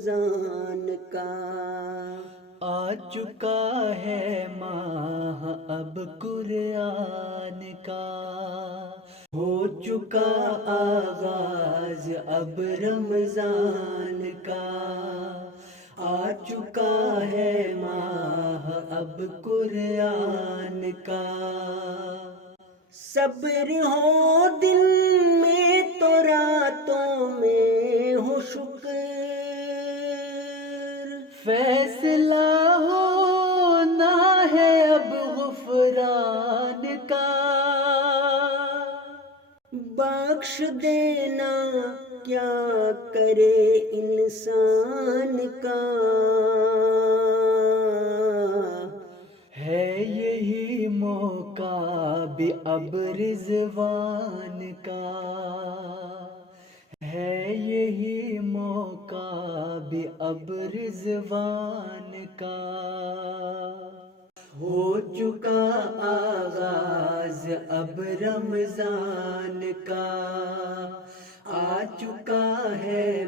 رمضان کا، آ چکا ہے ماہ اب قرآن کا، ہو چکا آغاز اب رمضان کا، آ چکا ہے ماہ اب قرآن کا۔ صبر ہو دل میں تو راتوں میں ہو شکر، فیصلہ ہونا ہے اب غفران کا، بخش دینا کیا کرے انسان کا، ہے یہی موقع بھی اب رضوان کا، ہے یہی موقع بھی اب رضوان کا، ہو چکا آغاز اب رمضان کا، آ چکا ہے